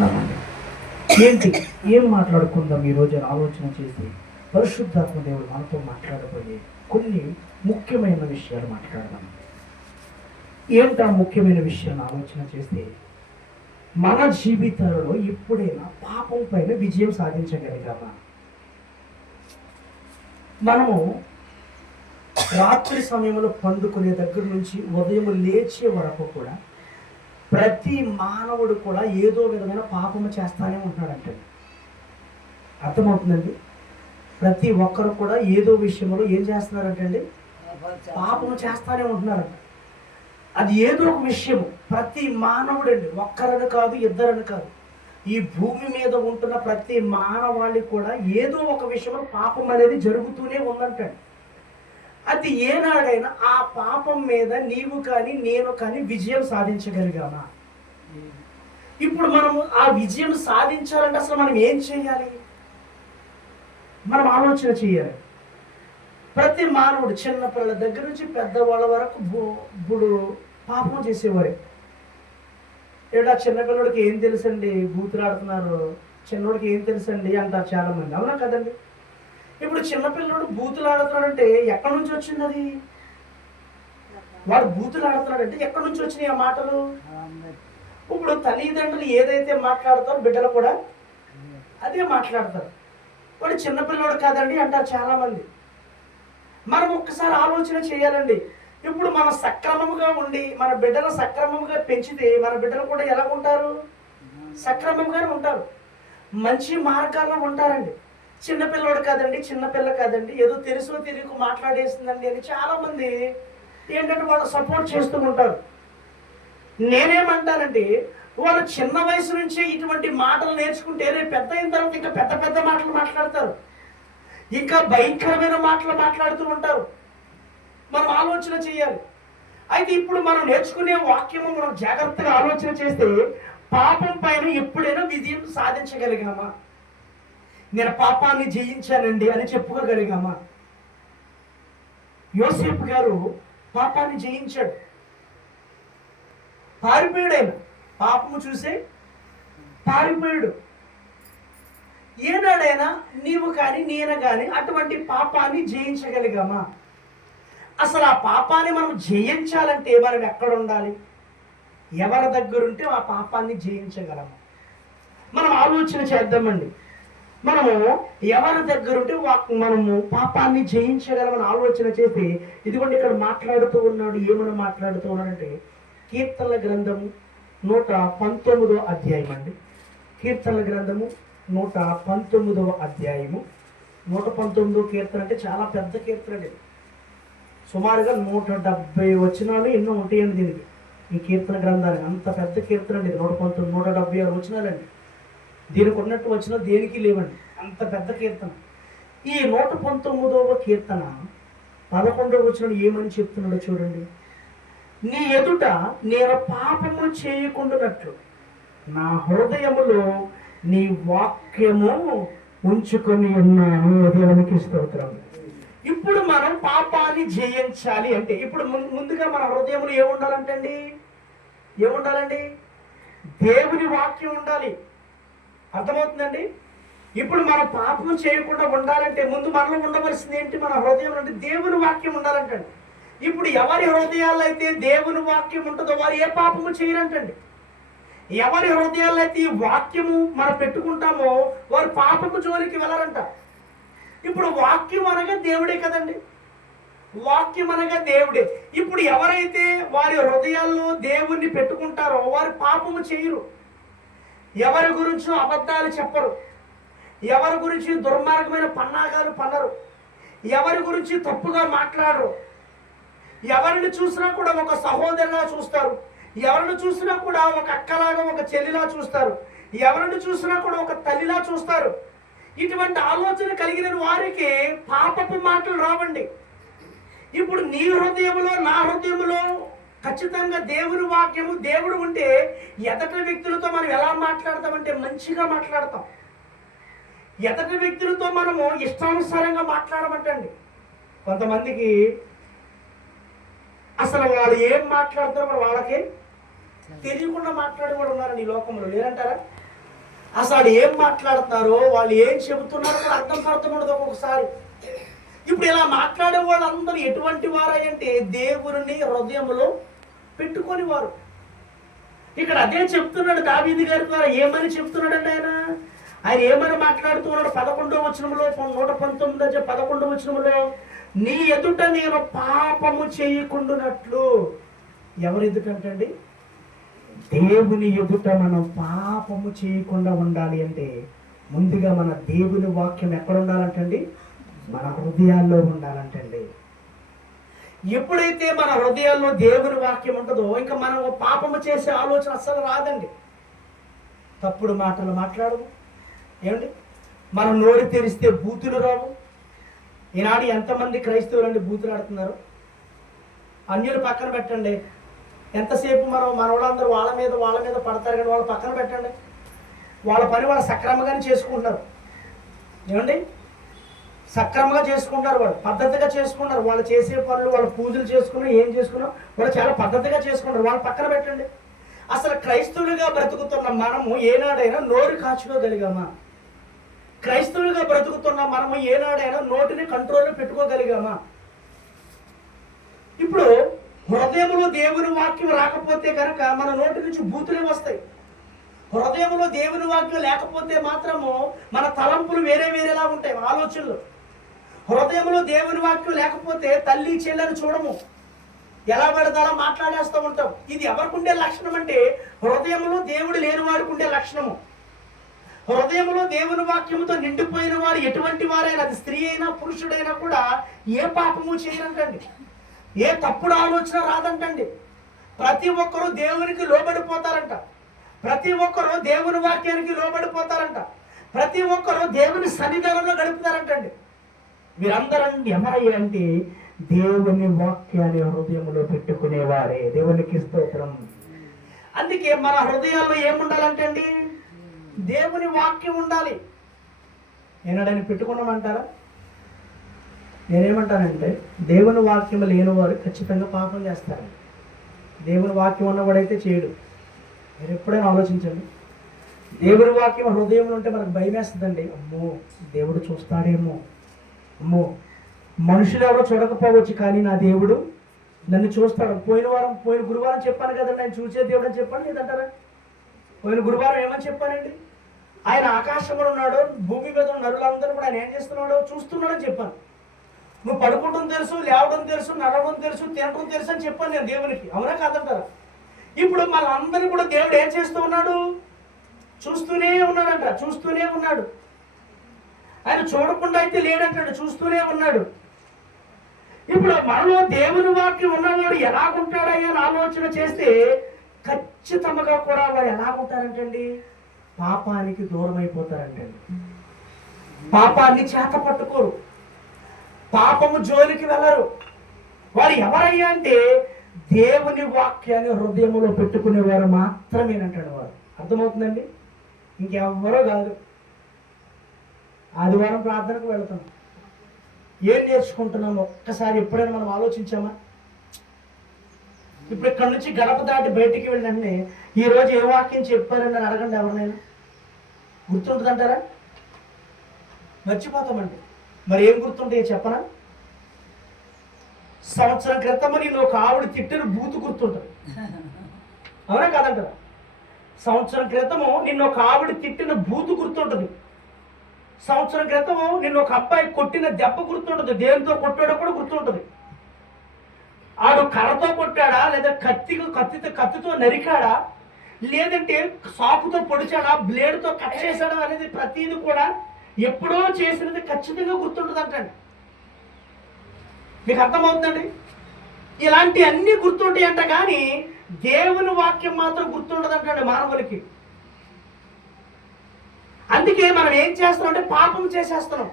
మాట్లాడుకుందామండి. ఏంటి ఏం మాట్లాడుకుందాం ఈరోజు ఆలోచన చేసి పరిశుద్ధాత్మ దేవుడు మనతో మాట్లాడబోయే కొన్ని ముఖ్యమైన విషయాలు మాట్లాడదాం. ఏంటా ముఖ్యమైన విషయాన్ని ఆలోచన చేస్తే, మన జీవితాలలో ఎప్పుడైనా పాపం పైన విజయం సాధించగలిగామా? మనము రాత్రి సమయంలో పండుకునే దగ్గర నుంచి ఉదయం లేచే వరకు కూడా ప్రతి మానవుడు కూడా ఏదో విధమైన పాపము చేస్తానే ఉంటున్నాడంటే అర్థమవుతుందండి. ప్రతి ఒక్కరు కూడా ఏదో విషయంలో ఏం చేస్తున్నారంటే పాపము చేస్తానే ఉంటున్నారంట. అది ఏదో ఒక విషయము ప్రతి మానవుడు అండి, ఒక్కరని కాదు, ఇద్దరని కాదు, ఈ భూమి మీద ఉంటున్న ప్రతి మానవాళి కూడా ఏదో ఒక విషయంలో పాపం అనేది జరుగుతూనే ఉందంటండి. అది ఏనాడైనా ఆ పాపం మీద నీవు కానీ నేను కానీ విజయం సాధించగలిగామా? ఇప్పుడు మనము ఆ విజయం సాధించాలంటే అసలు మనం ఏం చేయాలి? మనం ఆలోచన చేయాలి. ప్రతి మానవుడు చిన్నపిల్లల దగ్గర నుంచి పెద్దవాళ్ళ వరకు ఇప్పుడు పాపం చేసేవారే. ఏడా చిన్నపిల్లడికి ఏం తెలుసండి, బూతులాడుతున్నారు, చిన్నోడికి ఏం తెలుసండి అంటారు చాలా మంది, అవునా కదండి? ఇప్పుడు చిన్నపిల్లడు బూతులు ఆడుతున్నాడంటే ఎక్కడి నుంచి వచ్చింది? అది వాడు బూతులు ఆడుతున్నాడంటే ఎక్కడి నుంచి వచ్చినాయి ఆ మాటలు? ఇప్పుడు తల్లిదండ్రులు ఏదైతే మాట్లాడతారో బిడ్డలు కూడా అదే మాట్లాడతారు. వాడు చిన్నపిల్లడు కాదండి అంటారు చాలా మంది. మనం ఒక్కసారి ఆలోచన చేయాలండి. ఇప్పుడు మనం సక్రమంగా ఉండి మన బిడ్డలు సక్రమంగా పెంచితే మన బిడ్డలు కూడా ఎలా ఉంటారు? సక్రమంగానే ఉంటారు, మంచి మార్గాల్లో ఉంటారండి. చిన్నపిల్లడు కాదండి, చిన్నపిల్ల కాదండి, ఏదో తెలుసో తెలియకు మాట్లాడేస్తుందండి అని చాలా మంది ఏంటంటే వాళ్ళు సపోర్ట్ చేస్తూ ఉంటారు. నేనేమంటానంటే వాళ్ళు చిన్న వయసు నుంచే ఇటువంటి మాటలు నేర్చుకుంటే రేపు పెద్ద అయిన తర్వాత ఇంకా పెద్ద పెద్ద మాటలు మాట్లాడతారు, ఇంకా భయంకరమైన మాటలు మాట్లాడుతూ ఉంటారు. మనం ఆలోచన చేయాలి. అయితే ఇప్పుడు మనం నేర్చుకునే వాక్యము మనం జాగ్రత్తగా ఆలోచన చేస్తే పాపం పైన ఎప్పుడైనా విజయం సాధించగలిగామా? నేను పాపాన్ని జయించానండి అని చెప్పుకోగలిగామా? యోసేపు గారు పాపాన్ని జయించాడు, పారిపోయాడు. ఆయన పాపము చూసే పారిపోయాడు. ఏనాడైనా నీవు కానీ నేను కానీ అటువంటి పాపాన్ని జయించగలిగామా? అసలు ఆ పాపాన్ని మనం జయించాలంటే మనం ఎక్కడ ఉండాలి? ఎవరి దగ్గర ఉంటే ఆ పాపాన్ని జయించగలము? మనం ఆలోచన చేద్దామండి. మనము ఎవరి దగ్గర ఉంటే మనము పాపాన్ని జయించగలమని ఆలోచన చేసి, ఇదిగోండి ఇక్కడ మాట్లాడుతూ ఉన్నాడు. ఏమని మాట్లాడుతూ ఉన్నాడంటే కీర్తనల గ్రంథము 119వ అధ్యాయం అండి. కీర్తనల గ్రంథము 119వ అధ్యాయము. 119వ కీర్తన అంటే చాలా పెద్ద కీర్తన అండి. సుమారుగా 170 వచనాలు ఎన్నో ఉంటాయండి దీనికి, ఈ కీర్తన గ్రంథానికి. అంత పెద్ద కీర్తన అండి. 119 176 వచనాలండి. దీనికి ఉన్నట్టు వచ్చిన దేనికి లేవండి, అంత పెద్ద కీర్తన. ఈ 119వ కీర్తన 11వ వచనం ఏమని చెప్తున్నాడో చూడండి. నీ ఎదుట నేను పాపము చేయకుండానట్లు నా హృదయములో నీ వాక్యము ఉంచుకొని ఉన్నాను. దేవునికి స్తోత్రం. ఇప్పుడు మనం పాపాన్ని జయించాలి అంటే ఇప్పుడు ముందుగా మన హృదయంలో ఏముండాలంటే అండి, ఏముండాలండి? దేవుని వాక్యం ఉండాలి. అర్థమవుతుందండి? ఇప్పుడు మనం పాపం చేయకుండా ఉండాలంటే ముందు మనలో ఉండవలసింది ఏంటి? మన హృదయం అంటే దేవుని వాక్యం ఉండాలంటండి. ఇప్పుడు ఎవరి హృదయాల్లో అయితే దేవుని వాక్యం ఉంటుందో వారు ఏ పాపము చేయరంటండి. ఎవరి హృదయాల్లో అయితే ఈ వాక్యము మనం పెట్టుకుంటామో వారు పాపము జోలికి వెళ్ళరంట. ఇప్పుడు వాక్యం అనగా దేవుడే కదండి, వాక్యం అనగా దేవుడే. ఇప్పుడు ఎవరైతే వారి హృదయాల్లో దేవుణ్ణి పెట్టుకుంటారో వారు పాపము చేయరు, ఎవరి గురించి అబద్ధాలు చెప్పరు, ఎవరి గురించి దుర్మార్గమైన పన్నాగాలు పన్నరు, ఎవరి గురించి తప్పుగా మాట్లాడరు, ఎవరిని చూసినా కూడా ఒక సహోదరులా చూస్తారు, ఎవరిని చూసినా కూడా ఒక అక్కలాగా ఒక చెల్లిలా చూస్తారు, ఎవరిని చూసినా కూడా ఒక తల్లిలా చూస్తారు. ఇటువంటి ఆలోచన కలిగిన వారికి పాపపు మాటలు రావండి. ఇప్పుడు నీ హృదయంలో నా హృదయంలో ఖచ్చితంగా దేవుని వాక్యము దేవుడు ఉంటే ఎదటి వ్యక్తులతో మనం ఎలా మాట్లాడతామంటే మంచిగా మాట్లాడతాం. ఎదటి వ్యక్తులతో మనము ఇష్టానుసారంగా మాట్లాడమంటండి. కొంతమందికి అసలు వాళ్ళు ఏం మాట్లాడతారో వాళ్ళకి తెలియకుండా మాట్లాడేవాడు ఉన్నారని ఈ లోకంలో లేరంటారా? అసలు ఏం మాట్లాడుతున్నారో, వాళ్ళు ఏం చెబుతున్నారో కూడా అర్థం ఉండదు ఒక్కొక్కసారి. ఇప్పుడు ఇలా మాట్లాడే వాళ్ళందరూ ఎటువంటి వారంటే దేవుని హృదయంలో పెట్టుకొని వారు. ఇక్కడ అదే చెప్తున్నాడు దావీదు గారి ద్వారా. ఏమని చెప్తున్నాడండి ఆయన ఏమని మాట్లాడుతున్నాడు? 11వ వచనంలో, 119 11వ వచనంలో, నీ ఎదుట నేను పాపము చేయకుండానట్లు. ఎవరి ఎదుటంటండి? దేవుని ఎదుట మనం పాపము చేయకుండా ఉండాలి అంటే ముందుగా మన దేవుని వాక్యం ఎక్కడ ఉండాలంటండి? మన హృదయాల్లో ఉండాలంటండి. ఎప్పుడైతే మన హృదయాల్లో దేవుని వాక్యం ఉంటుందో ఇంకా మనం పాపము చేసే ఆలోచన అస్సలు రాదండి. తప్పుడు మాటలు మాట్లాడము. ఏమండి, మనం నోరు తెరిస్తే బూతులు రావు. ఈనాడు ఎంతమంది క్రైస్తవులండి బూతులు ఆడుతున్నారు? అన్యులు పక్కన పెట్టండి, ఎంతసేపు మన వాళ్ళందరూ వాళ్ళ మీద పడతారు, కానీ వాళ్ళు పక్కన పెట్టండి. వాళ్ళ పని వాళ్ళు సక్రమంగానే చేసుకుంటారు. ఏమండి, సక్రమంగా చేసుకుంటారు, వాళ్ళు పద్ధతిగా చేసుకుంటారు. వాళ్ళు చేసే పనులు, వాళ్ళు పూజలు చేసుకున్నా, ఏం చేసుకున్నా వాళ్ళు చాలా పద్ధతిగా చేసుకుంటారు. వాళ్ళు పక్కన పెట్టండి. అసలు క్రైస్తవులుగా బ్రతుకుతున్న మనము ఏనాడైనా నోరు కాచుకోగలిగామా? క్రైస్తవులుగా బ్రతుకుతున్న మనము ఏనాడైనా నోటిని కంట్రోల్లో పెట్టుకోగలిగామా? ఇప్పుడు హృదయంలో దేవుని వాక్యం రాకపోతే కనుక మన నోటి నుంచి బూతులే వస్తాయి. హృదయంలో దేవుని వాక్యం లేకపోతే మాత్రము మన తలంపులు వేరేలా ఉంటాయి, ఆలోచనలు. హృదయంలో దేవుని వాక్యం లేకపోతే తల్లి చెల్లెని చూడము, ఎలా పడితే అలా మాట్లాడేస్తూ ఉంటాం. ఇది ఎవరికి ఉండే లక్షణం అంటే హృదయంలో దేవుడు లేని వారికి ఉండే లక్షణము. హృదయంలో దేవుని వాక్యంతో నిండిపోయిన వారు ఎటువంటి వారైనా, అది స్త్రీ అయినా పురుషుడైనా కూడా ఏ పాపము చేయరంటండి, ఏ తప్పుడు ఆలోచన రాదంటండి. ప్రతి ఒక్కరూ దేవునికి లోబడిపోతారంట. ప్రతి ఒక్కరూ దేవుని వాక్యానికి లోబడిపోతారంట. ప్రతి ఒక్కరూ దేవుని సన్నిధానంలో గడుపుతారంటండి. వీరందరూ ఎవరయ్యా అంటే దేవుని వాక్యాన్ని హృదయంలో పెట్టుకునేవారే. దేవునికి స్తోత్రం. అందుకే మన హృదయాల్లో ఏముండాలంటండి? దేవుని వాక్యం ఉండాలి. ఏనాడని పెట్టుకున్నామంటారా? నేనేమంటానంటే దేవుని వాక్యం లేనివారు ఖచ్చితంగా పాపం చేస్తారు. దేవుని వాక్యం ఉన్నవాడైతే చేయడు. మీరు ఎప్పుడైనా ఆలోచించండి. దేవుని వాక్యం హృదయంలో ఉంటే మనకు భయం వేస్తుందండి. అమ్మో, దేవుడు చూస్తాడేమో, అమ్మో, మనుషులు ఎవరో చూడకపోవచ్చు కానీ నా దేవుడు నన్ను చూస్తాడు. పోయిన గురువారం చెప్పాను కదండి, ఆయన చూసే దేవుడు అని చెప్పాను లేదంటారా? పోయిన గురువారం ఏమని చెప్పానండి? ఆయన ఆకాశంలో ఉన్నాడు, భూమి మీద ఉన్న నరులందరూ కూడా ఆయన ఏం చేస్తున్నాడో చూస్తున్నాడని చెప్పాను. నువ్వు పడుకుంటం తెలుసు, లేవడం తెలుసు, నడవడం తెలుసు, తినడం తెలుసు అని చెప్పాను నేను దేవునికి. అవునా కాదంటారా? ఇప్పుడు మనందరూ కూడా దేవుడు ఏం చేస్తూ ఉన్నాడు? చూస్తూనే ఉన్నాడంట. చూస్తూనే ఉన్నాడు. ఆయన చూడకుండా అయితే లేడంటాడు, చూస్తూనే ఉన్నాడు. ఇప్పుడు మనలో దేవుని వాక్యం ఉన్నవాడు ఎలాగుంటాడయ్యా అని ఆలోచన చేస్తే ఖచ్చితంగా కూడా వారు ఎలాగుంటారంటండి? పాపానికి దూరం అయిపోతారంటండి. పాపాన్ని చేత పట్టుకోరు, పాపము జోలికి వెళ్ళరు. వారు ఎవరయ్యా అంటే దేవుని వాక్యాన్ని హృదయంలో పెట్టుకునేవారు మాత్రమేనంటాడు. వారు అర్థమవుతుందండి? ఇంకెవ్వరో కాదు. ఆదివారం ప్రార్థనకు వెళ్తాం, ఏం నేర్చుకుంటున్నాము ఒక్కసారి ఎప్పుడైనా మనం ఆలోచించామా? ఇప్పుడు ఇక్కడ నుంచి గడప దాటి బయటికి వెళ్ళండి, ఈరోజు ఏ వాక్యం చెప్పారని నన్ను అడగండి. ఎవరినైనా గుర్తుంటుందంటారా? మర్చిపోతామండి. మరి ఏం గుర్తుంటాయో చెప్పనా? సంవత్సరం క్రితం నేను ఒక ఆవిడ తిట్టిన బూతు గుర్తుంటుంది. అవునా కాదంటారా? సంవత్సరం క్రితము నిన్న ఒక ఆవిడ తిట్టిన బూతు గుర్తుంటుంది. సంవత్సరం క్రితము నిన్న ఒక అబ్బాయి కొట్టిన దెబ్బ గుర్తుంటుంది. దేనితో కొట్టాడో కూడా గుర్తుంటుంది. ఆడు కర్రతో కొట్టాడా, లేదా కత్తితో నరికాడా, లేదంటే సాకుతో పొడిచాడా, బ్లేడ్తో కట్ చేశాడా అనేది ప్రతిదీ కూడా ఎప్పుడో చేసినది ఖచ్చితంగా గుర్తుంటుంది అంటండి. మీకు అర్థమవుతుందండి? ఇలాంటి అన్ని గుర్తుంటాయి అంట, కానీ దేవుని వాక్యం మాత్రం గుర్తుండదు అంటండి మానవులకి. అందుకే మనం ఏం చేస్తున్నాం అంటే పాపం చేసేస్తున్నాం.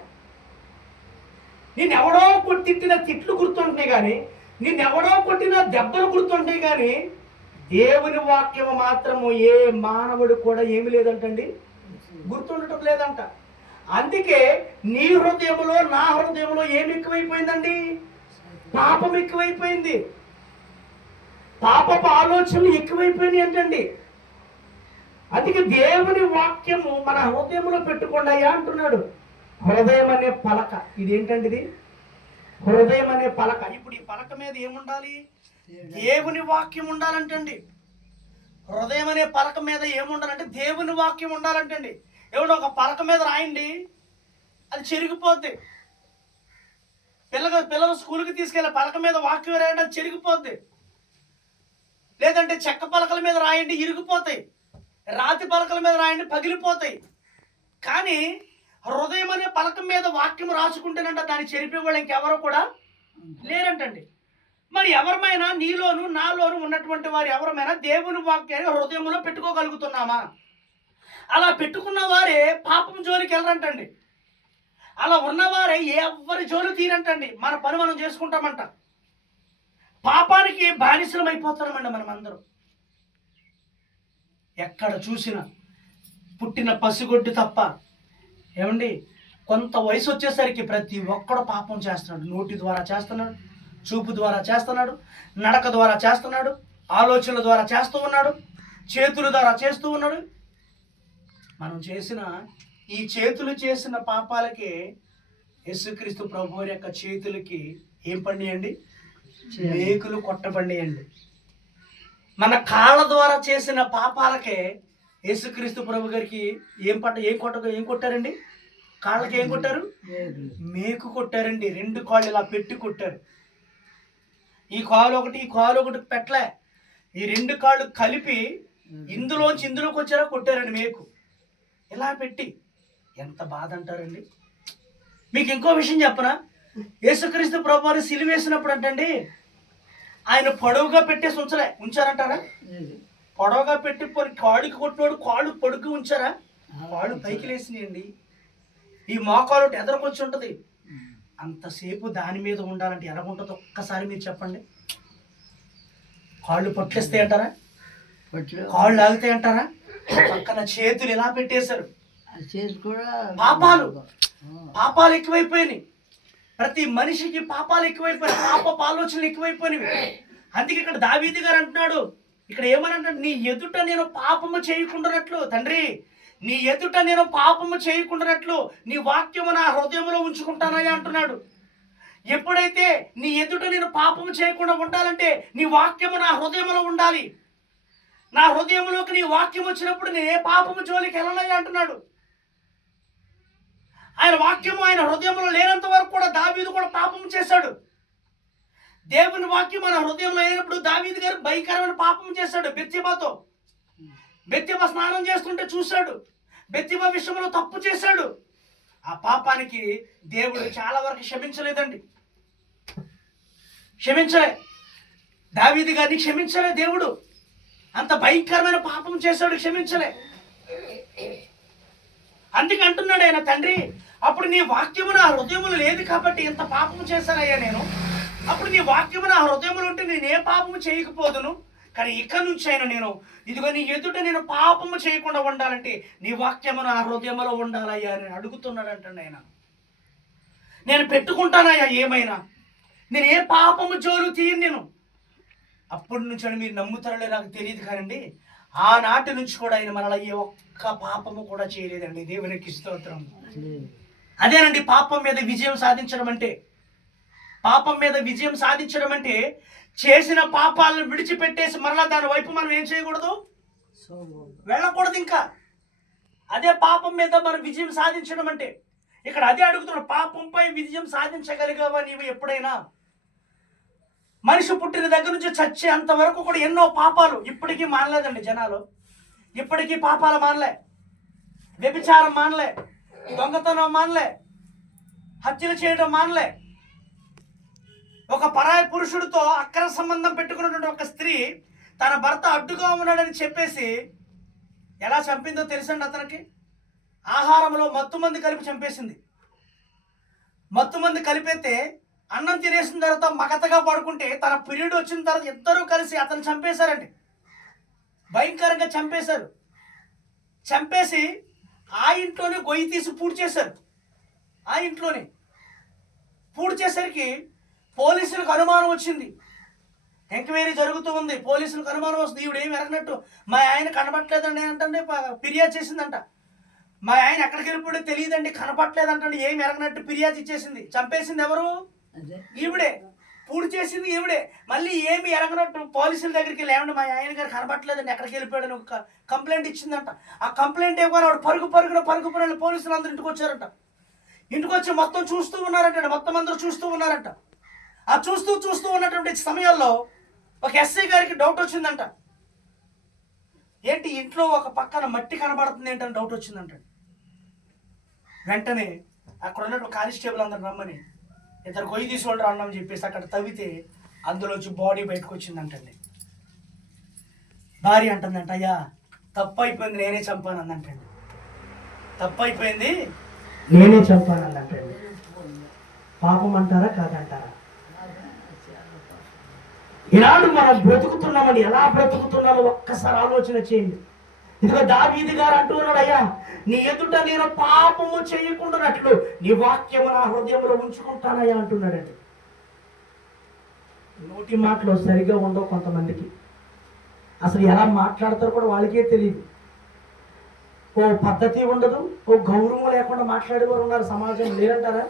నిన్నెవడో తిట్టిన తిట్లు గుర్తుంటున్నాయి కానీ, నిన్నెవడో కొట్టిన దెబ్బలు గుర్తుంటాయి కానీ దేవుని వాక్యం మాత్రము ఏ మానవుడు కూడా ఏమి లేదంటండి, గుర్తుండటం లేదంట. అందుకే నీ హృదయంలో నా హృదయంలో ఏమి ఎక్కువైపోయిందండి? పాపం ఎక్కువైపోయింది. పాపపు ఆలోచనలు ఎక్కువైపోయినాయి అంటండి. అందుకే దేవుని వాక్యము మన హృదయంలో పెట్టుకోండి అయ్యా అంటున్నాడు. హృదయం అనే పలక, ఇదేంటండి ఇది? హృదయం అనే పలక. ఇప్పుడు ఈ పలక మీద ఏముండాలి? దేవుని వాక్యం ఉండాలంటండి. హృదయం అనే పలక మీద ఏముండాలంటే దేవుని వాక్యం ఉండాలంటండి. ఏమంటే ఒక పలక మీద రాయండి, అది చెరిగిపోద్ది. పిల్లలు స్కూల్కి తీసుకెళ్ళే పలక మీద వాక్యం రాయండి, అది చెరిగిపోద్ది. లేదంటే చెక్క పలకల మీద రాయండి, ఇరిగిపోతాయి. రాతి పలకల మీద రాయండి, పగిలిపోతాయి. కానీ హృదయం అనే పలక మీద వాక్యం రాసుకుంటేనంట దాన్ని చెరిపే వాళ్ళు ఇంకెవరో కూడా లేరంటండి. మరి ఎవరమైనా నీలోను నాలోను ఉన్నటువంటి వారు ఎవరమైనా దేవుని వాక్యాన్ని హృదయంలో పెట్టుకోగలుగుతున్నామా? అలా పెట్టుకున్న వారే పాపం జోలికి వెళ్ళరంటండి. అలా ఉన్నవారే ఎవరి జోలు తీరంటండి. మన పని మనం చేసుకుంటామంట. పాపానికి బానిసలం అయిపోతామండి మనం అందరం. ఎక్కడ చూసినా పుట్టిన పసిగొడ్డు తప్ప, ఏమండి, కొంత వయసు వచ్చేసరికి ప్రతి ఒక్కడు పాపం చేస్తున్నాడు. నోటి ద్వారా చేస్తున్నాడు, చూపు ద్వారా చేస్తున్నాడు, నడక ద్వారా చేస్తున్నాడు, ఆలోచనల ద్వారా చేస్తూ ఉన్నాడు, చేతుల ద్వారా చేస్తూ ఉన్నాడు. మనం చేసిన ఈ చేతులు చేసిన పాపాలకి యేసుక్రీస్తు ప్రభువు యొక్క చేతులకి ఏం పండియండి? మేకులు కొట్టబండియండి. మన కాళ్ళ ద్వారా చేసిన పాపాలకే యేసుక్రీస్తు ప్రభు గారికి ఏం కొట్టారండి? కాళ్ళకి ఏం కొట్టారు? మేకు కొట్టారండి. 2 కాళ్ళు ఇలా పెట్టి కొట్టారు. ఈ కాలు ఒకటి, ఈ కాలు ఒకటి పెట్టలే, ఈ 2 కాళ్ళు కలిపి ఇందులోకి వచ్చారా కొట్టారండి మేకు. ఇలా పెట్టి ఎంత బాధ అంటారండి. మీకు ఇంకో విషయం చెప్పనా? యేసుక్రీస్తు ప్రభువారు సిలువేసినప్పుడు అంటండి, ఆయన పొడవుగా పెట్టేసి ఉంచారంటారా? పొడవుగా పెట్టి కాళ్ళకి కొట్టినోడు కాళ్ళు పొడుగు ఉంచారా? కాళ్ళు పైకి లేసినాయండి. ఈ మోకాలు ఎదరకొచ్చి ఉంటుంది. అంతసేపు దాని మీద ఉండాలంటే ఎలాగుంటుంది ఒక్కసారి మీరు చెప్పండి. కాళ్ళు పొట్లేస్తాయి అంటారా? కాళ్ళు ఆగుతాయి అంటారా? పక్కన చేతులు ఇలా పెట్టేశారు. పాపాలు ఎక్కువైపోయినాయి. ప్రతి మనిషికి పాపాలు ఎక్కువైపోయినాయి. పాప ఆలోచనలు ఎక్కువైపోయినవి. అందుకే ఇక్కడ దావీదు గారు అంటున్నాడు, ఇక్కడ ఏమనంటాడు? నీ ఎదుట నేను పాపము చేయకుండానట్లు, తండ్రి నీ ఎదుట నేను పాపము చేయకుండానట్లు నీ వాక్యము నా హృదయంలో ఉంచుకుంటానయ్యా అంటున్నాడు. ఎప్పుడైతే నీ ఎదుట నేను పాపము చేయకుండా ఉండాలంటే నీ వాక్యము నా హృదయంలో ఉండాలి. నా హృదయంలోకి నీ వాక్యం వచ్చినప్పుడు నేను ఏ పాపము జోలికి వెళ్ళనయ్యా అంటున్నాడు. ఆయన వాక్యము ఆయన హృదయంలో లేనంత వరకు కూడా దావీదు కూడా పాపం చేశాడు. దేవుని వాక్యం మన హృదయంలో లేనప్పుడు దావీదు గారు భయంకరమైన పాపం చేశాడు. బెత్యెబ స్నానం చేస్తుంటే చూశాడు. బెత్యెబ విషయంలో తప్పు చేశాడు. ఆ పాపానికి దేవుడు చాలా వరకు క్షమించలేదండి. దావీదు గారిని క్షమించలే దేవుడు. అంత భయంకరమైన పాపం చేశాడు, క్షమించలే. అందుకే అంటున్నాడు ఆయన, తండ్రి అప్పుడు నీ వాక్యము నా హృదయములు లేదు కాబట్టి ఇంత పాపము చేశానయ్యా నేను. అప్పుడు నీ వాక్యము నా హృదయములు ఉంటే నేను ఏ పాపము చేయకపోదును. కానీ ఇక నుంచి అయినా నేను ఇదిగో నీ ఎదుట నేను పాపము చేయకుండా ఉండాలంటే నీ వాక్యము నా హృదయములో ఉండాలయ్యా అని అడుగుతున్నాడు అంటండి ఆయన. నేను పెట్టుకుంటానయ్యా ఏమైనా, నేను ఏ పాపము జోలు తీయను నేను. అప్పటి నుంచి అని మీరు నమ్ముతారో నాకు తెలియదు కానండి, ఆనాటి నుంచి కూడా ఆయన మనలో ఏ ఒక్క పాపము కూడా చేయలేదండి. దేవునికి స్తోత్రం. అదేనండి పాపం మీద విజయం సాధించడం అంటే. పాపం మీద విజయం సాధించడం అంటే చేసిన పాపాలను విడిచిపెట్టేసి మరలా దాని వైపు మనం ఏం చేయకూడదు, వెళ్ళకూడదు. ఇంకా అదే పాపం మీద మనం విజయం సాధించడం అంటే. ఇక్కడ అదే అడుగుతున్నాడు, పాపంపై విజయం సాధించగలిగావా నీవు ఎప్పుడైనా? మనిషి పుట్టిన దగ్గర నుంచి చచ్చే అంతవరకు కూడా ఎన్నో పాపాలు ఇప్పటికీ మానలేదండి జనాలు. ఇప్పటికీ పాపాలు మానలే. వ్యభిచారం మానలే, దొంగతనం మానలే, హత్యలు చేయడం మానలే. ఒక పరాయి పురుషుడితో అక్రమ సంబంధం పెట్టుకున్నటువంటి ఒక స్త్రీ తన భర్త అడ్డుగా ఉన్నాడని చెప్పేసి ఎలా చంపిందో తెలుసండి అతనికి? ఆహారంలో మత్తుమంది కలిపి చంపేసింది. మత్తుమంది కలిపితే అన్నం తినేసిన తర్వాత మగతగా పడుకుంటే తన పీరియడ్ వచ్చిన తర్వాత ఇద్దరూ కలిసి అతను చంపేశారండి. భయంకరంగా చంపేశారు. చంపేసి ఆ ఇంట్లోనే గొయ్యి తీసి పూడ్చి చేశారు. ఆ ఇంట్లోనే పూడ్చేసరికి పోలీసులకు అనుమానం వచ్చింది. ఎంక్వైరీ జరుగుతూ ఉంది, పోలీసులకు అనుమానం వస్తుంది, ఈవిడ ఏమి ఎరగనట్టు మా ఆయన కనబట్టలేదండి అంటే ఫిర్యాదు చేసిందంట. మా ఆయన ఎక్కడికి వెళ్ళిపోతే తెలియదండి, కనపట్లేదంటే ఏమి ఎరగనట్టు ఫిర్యాదు ఇచ్చేసింది. చంపేసింది ఎవరు? ఈవిడే. పూడి చేసింది ఈవిడే. మళ్ళీ ఏమి ఎరగనట్టు పోలీసుల దగ్గరికి లేవండి మా ఆయన గారు కనబట్టలేదండి, ఎక్కడికి వెళ్ళిపోయాడని ఒక కంప్లైంట్ ఇచ్చిందంట. ఆ కంప్లైంట్ ఇవ్వగానే ఆవిడ పరుగున పోలీసులు అందరూ ఇంటికి వచ్చారంట. ఇంటికి వచ్చి మొత్తం చూస్తూ ఉన్నారంట, మొత్తం అందరూ చూస్తూ ఉన్నారంట. ఆ చూస్తూ ఉన్నటువంటి సమయంలో ఒక ఎస్ఐ గారికి డౌట్ వచ్చిందంట. ఏంటి ఇంట్లో ఒక పక్కన మట్టి కనబడుతుంది ఏంటని డౌట్ వచ్చిందంట. వెంటనే అక్కడ ఉన్నట్టు కానిస్టేబుల్ అందరు రమ్మని ఇద్దరు గొయ్యి తీసుకోండి అన్నామని చెప్పేసి అక్కడ తవ్వితే అందులోంచి బాడీ బయటకు వచ్చిందంటండి. భార్య అంటుందంట, అయ్యా తప్పు అయిపోయింది, నేనే చంపాను అందంటండి. తప్పు అయిపోయింది, నేనే చంపాను అందంటండి. పాపం అంటారా కాదంటారా? ఈనాడు మనం బ్రతుకుతున్నామని ఎలా బ్రతుకుతున్నామో ఒక్కసారి ఆలోచన చేయండి. ఇదిగో దావీదు గారు అంటున్నాడు, అయ్యా నీ ఎదుట నేను పాపము చేయకుండానట్లు నీ వాక్యము నా హృదయంలో ఉంచుకుంటానయ్యా అంటున్నాడండి. నోటి మాటలు సరిగా ఉండవు కొంతమందికి, అసలు ఎలా మాట్లాడతారో కూడా వాళ్ళకే తెలియదు. ఓ పద్ధతి ఉండదు, ఓ గౌరవం లేకుండా మాట్లాడేవారు ఉన్నారు సమాజం, లేరంటారా?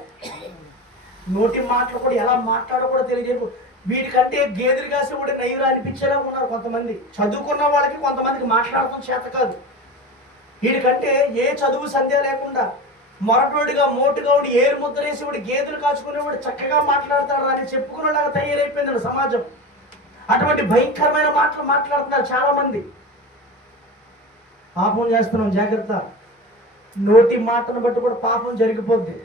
నోటి మాటలు కూడా ఎలా మాట్లాడో కూడా తెలియదు. వీడికంటే గేదెలు కాసి కూడా నయ్యులు అనిపించేలా ఉన్నారు కొంతమంది. చదువుకున్న వాళ్ళకి కొంతమందికి మాట్లాడటం చేత కాదు. వీడికంటే ఏ చదువు సంధ్య లేకుండా మొరటోడిగా మోటుగా ఉండి ఏరు ముద్దరేసి వాడు గేదెలు కాచుకునేవాడు చక్కగా మాట్లాడతాడు అని చెప్పుకునేలాగా తయారైపోయింది సమాజం. అటువంటి భయంకరమైన మాటలు మాట్లాడుతున్నారు చాలా మంది. పాపం చేస్తున్నాం, జాగ్రత్త. నోటి మాటను బట్టి కూడా పాపం జరిగిపోద్ది.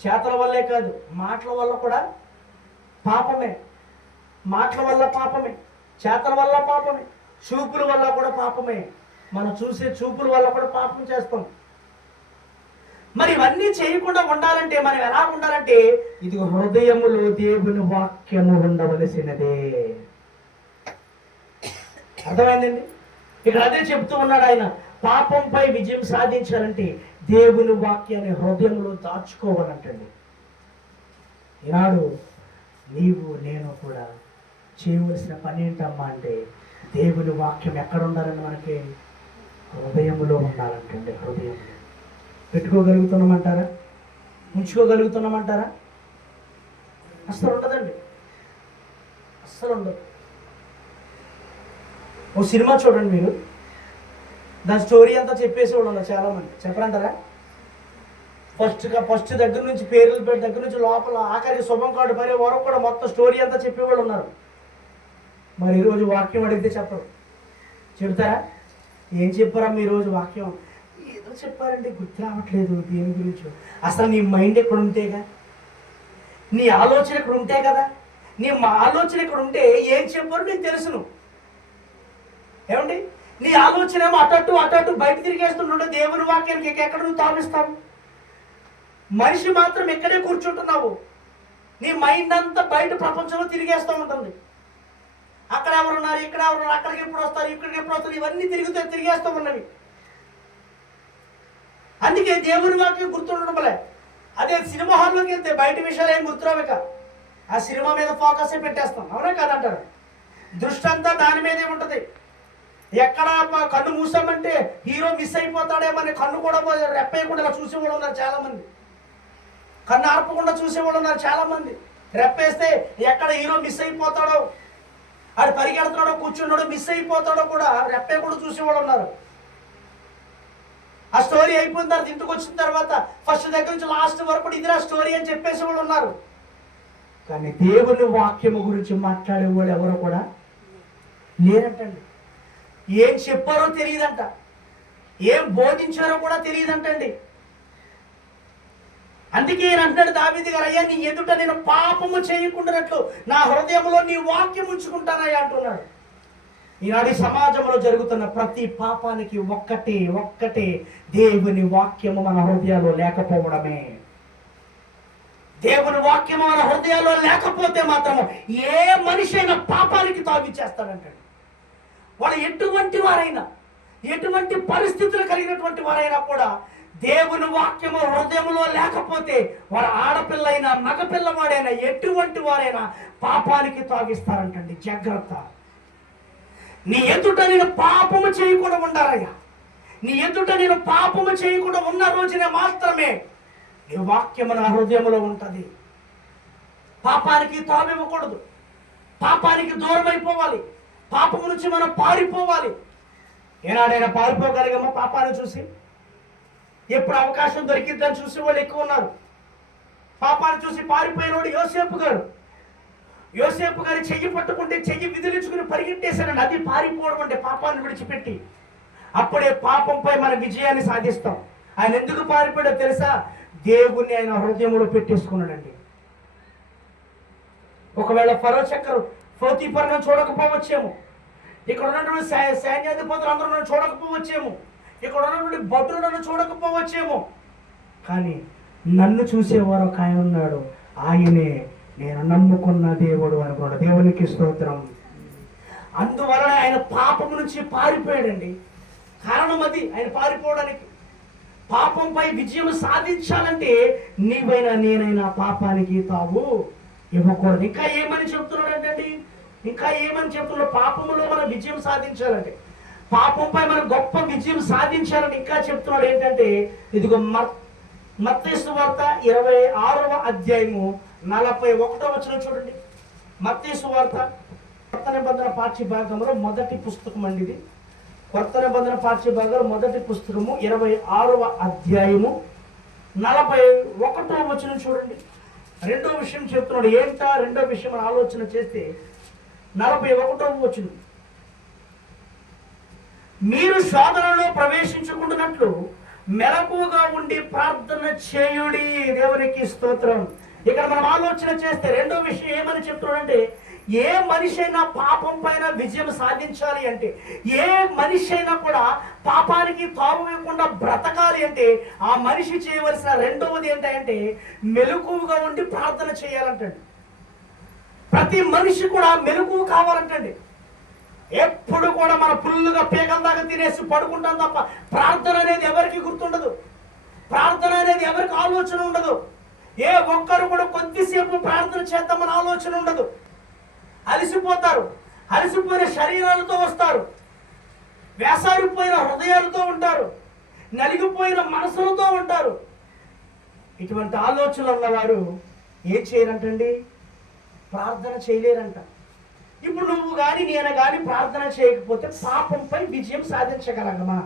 చేతల వల్లే కాదు, మాటల వల్ల కూడా పాపమే. మాటల వల్ల పాపమే, చేతల వల్ల పాపమే, చూపుల వల్ల కూడా పాపమే. మనం చూసే చూపుల వల్ల కూడా పాపం చేస్తాం. మరి ఇవన్నీ చేయకుండా ఉండాలంటే మనం ఎలా ఉండాలంటే, ఇది హృదయములో దేవుని వాక్యము ఉండవలసినదే. అర్థమైందండి? ఇక్కడ అదే చెప్తూ ఉన్నాడు ఆయన. పాపంపై విజయం సాధించాలంటే దేవుని వాక్యాన్ని హృదయంలో దాచుకోవాలంటండి. ఈనాడు నీవు నేను కూడా చేయవలసిన పని ఏంటమ్మా అంటే, దేవుని వాక్యం ఎక్కడ ఉండాలని మనకి హృదయంలో ఉండాలంటండి. హృదయంలో పెట్టుకోగలుగుతున్నామంటారా? ఉంచుకోగలుగుతున్నామంటారా? అస్సలు ఉండదండి, అస్సలు ఉండదు. ఓ సినిమా చూడండి మీరు, దాని స్టోరీ అంతా చెప్పేసి కూడా ఉన్నారు చాలామంది. చెప్పరంటారా? ఫస్ట్ దగ్గర నుంచి పేర్లు పెట్టి దగ్గర నుంచి లోపల ఆఖరికి శుభం కార్డు పడే వరకు కూడా మొత్తం స్టోరీ అంతా చెప్పేవాళ్ళు ఉన్నారు. మరి ఈరోజు వాక్యం అడిగితే చెప్పరు. చెబుతారా? ఏం చెప్పారా మీ రోజు వాక్యం? ఏదో చెప్పారండి, గుర్తు రావట్లేదు దేని గురించి. అసలు నీ మైండ్ ఎక్కడ ఉంటేగా, నీ ఆలోచన ఇక్కడ ఉంటే కదా. నీ ఆలోచన ఇక్కడ ఉంటే ఏం చెప్పారు నీకు తెలుసును. ఏమండి? నీ ఆలోచన ఏమో అటట్టు బయట తిరిగేస్తుండే దేవుని వాక్యానికి ఎక్కడ నువ్వు తావిస్తావు? మనిషి మాత్రం ఎక్కడే కూర్చుంటున్నావు. నీ మైండ్ అంతా బయట ప్రపంచంలో తిరిగేస్తూ ఉంటుంది. అక్కడ ఎవరున్నారు, ఇక్కడ ఎవరున్నారు, అక్కడికి ఎప్పుడు వస్తారు, ఇక్కడికి ఎప్పుడు వస్తారు, ఇవన్నీ తిరిగేస్తూ ఉన్నవి. అందుకే దేవుని వాక్యం గుర్తుండడం వల్ల. అదే సినిమా హాల్లోకి వెళ్తే బయట విషయాలు ఏం గుర్తురావిక, ఆ సినిమా మీద ఫోకస్ పెట్టేస్తాం. అవునా కాదంటారు? దృష్టి అంతా దాని మీదే ఉంటుంది. ఎక్కడ కన్ను మూసామంటే హీరో మిస్ అయిపోతాడేమని కన్ను కూడా రెప్పేయకుండా ఇలా చూసేవాళ్ళు ఉన్నారు చాలా మంది. కన్ను ఆర్పకుండా చూసేవాళ్ళు ఉన్నారు చాలా మంది. రెప్పేస్తే ఎక్కడ హీరో మిస్ అయిపోతాడో, ఆడు పరిగెడుతున్నాడో కూర్చున్నాడో మిస్ అయిపోతాడో కూడా రెప్పే కూడా చూసేవాళ్ళు ఉన్నారు. ఆ స్టోరీ అయిపోయిన తర్వాత ఇంటికి వచ్చిన తర్వాత ఫస్ట్ దగ్గర నుంచి లాస్ట్ వరకు ఇదిరా స్టోరీ అని చెప్పేసి వాళ్ళు ఉన్నారు. కానీ దేవుని వాక్యము గురించి మాట్లాడేవాళ్ళు ఎవరో కూడా లేరంటండి. ఏం చెప్పారో తెలియదంట, ఏం బోధించారో కూడా తెలియదంటండి. అందుకే అంటాడు దావీదు గారు, అయ్యా నీ ఎదుట నేను పాపము చేయకుండానట్లు నా హృదయంలో నీ వాక్యం ఉంచుకుంటానయ్యా అంటున్నాడు. ఈనాడు సమాజంలో జరుగుతున్న ప్రతి పాపానికి ఒక్కటే దేవుని వాక్యము మన హృదయాల్లో లేకపోవడమే. దేవుని వాక్యము మన హృదయాల్లో లేకపోతే మాత్రము ఏ మనిషి అయినా పాపానికి తావిచ్చేస్తాడంటాడు. వాళ్ళు ఎటువంటి వారైనా, ఎటువంటి పరిస్థితులు కలిగినటువంటి వారైనా కూడా దేవుని వాక్యము హృదయంలో లేకపోతే వాడు ఆడపిల్ల అయినా మగపిల్లవాడైనా ఎటువంటి వారైనా పాపానికి తాగిస్తారంటండి. జాగ్రత్త. నీ ఎదుట నేను పాపము చేయకుండా ఉండాలయ్యా. నీ ఎదుట నేను పాపము చేయకుండా ఉన్న రోజునే మాత్రమే నీ వాక్యము నా హృదయంలో ఉంటుంది. పాపానికి తావివ్వకూడదు. పాపానికి దూరం అయిపోవాలి. పాపము నుంచి మనం పారిపోవాలి. ఏనాడైనా పారిపోగలిగామా పాపాన్ని చూసి? ఎప్పుడు అవకాశం దొరికిద్దని చూసి వాళ్ళు ఎక్కువ ఉన్నారు. పాపాన్ని చూసి పారిపోయినోడు యోసేపు గారు. యోసేపు గారి చెయ్యి పట్టుకుంటే చెయ్యి విదిలించుకుని పరిగెట్టేశానండి. అది పారిపోవడం అంటే పాపాన్ని విడిచిపెట్టి. అప్పుడే పాపంపై మన విజయాన్ని సాధిస్తాం. ఆయన ఎందుకు పారిపోయాడో తెలుసా? దేవుణ్ణి ఆయన హృదయంలో పెట్టేసుకున్నాడండి. ఒకవేళ ఫరో చక్కరు పోతీఫరును చూడకపోవచ్చేమో, ఇక్కడ ఉన్నటువంటి సైన్యాధిపతులు అందరూ నన్ను చూడకపోవచ్చేమో, ఇక్కడ ఉన్నటువంటి భద్రుడు నన్ను చూడకపోవచ్చేమో, కానీ నన్ను చూసేవారు ఒక ఆయన ఉన్నాడు. ఆయనే నేను నమ్ముకున్న దేవుడు అనుకున్నాడు. దేవునికి స్తోత్రం. అందువలన ఆయన పాపం నుంచి పారిపోయాడండి. కారణం అది ఆయన పారిపోవడానికి. పాపంపై విజయం సాధించాలంటే నీవైనా నేనైనా పాపానికి తావు ఇవ్వకూడదు. ఇంకా ఏమని చెప్తున్నాడు అంటే, ఇంకా ఏమని చెప్తున్నాడు? పాపములో మనం విజయం సాధించాలంటే, పాపంపై మనం గొప్ప విజయం సాధించాలని ఇంకా చెప్తున్నాడు. ఏంటంటే ఇదిగో మత్తయి సువార్త 26వ అధ్యాయము 41వ వచనం చూడండి. మత్తయి సువార్త కొత్త నిబంధన పాఠ్య భాగంలో మొదటి పుస్తకం అండి ఇది. కొత్త నిబంధన పాఠ్య భాగంలో మొదటి పుస్తకము 26వ అధ్యాయము 41వ వచనం చూడండి. రెండో విషయం చెప్తున్నాడు. ఏంటా రెండో విషయం ఆలోచన చేస్తే 41వ వచనం, మీరు శోధనలో ప్రవేశించుకుంటున్నట్లు మెలకువగా ఉండి ప్రార్థన చేయుడి. దేవునికి స్తోత్రం. ఇక్కడ మనం ఆలోచన చేస్తే రెండో విషయం ఏమని చెప్తున్నాడంటే, ఏ మనిషి అయినా పాపం పైన విజయం సాధించాలి అంటే, ఏ మనిషి అయినా కూడా పాపానికి తావు ఇవ్వకుండా బ్రతకాలి అంటే ఆ మనిషి చేయవలసిన రెండవది ఏంటంటే మెలకువగా ఉండి ప్రార్థన చేయాలంటండి. ప్రతి మనిషి కూడా మెలకువ కావాలంటండి. ఎప్పుడు కూడా మన పుల్లుగా పేగల దాకా తినేసి పడుకుంటాం తప్ప ప్రార్థన అనేది ఎవరికి గుర్తుండదు. ప్రార్థన అనేది ఎవరికి ఆలోచన ఉండదు. ఏ ఒక్కరు కూడా కొద్దిసేపు ప్రార్థన చేద్దామని ఆలోచన ఉండదు. అలసిపోతారు. అలసిపోయిన శరీరాలతో వస్తారు. వేసారిపోయిన హృదయాలతో ఉంటారు. నలిగిపోయిన మనసులతో ఉంటారు. ఇటువంటి ఆలోచనలు ఉన్నవారు ఏం చేయరంటండి? ప్రార్థన చేయలేరంట. ఇప్పుడు నువ్వు కానీ నేను కానీ ప్రార్థన చేయకపోతే పాపంపై విజయం సాధించగలగమా?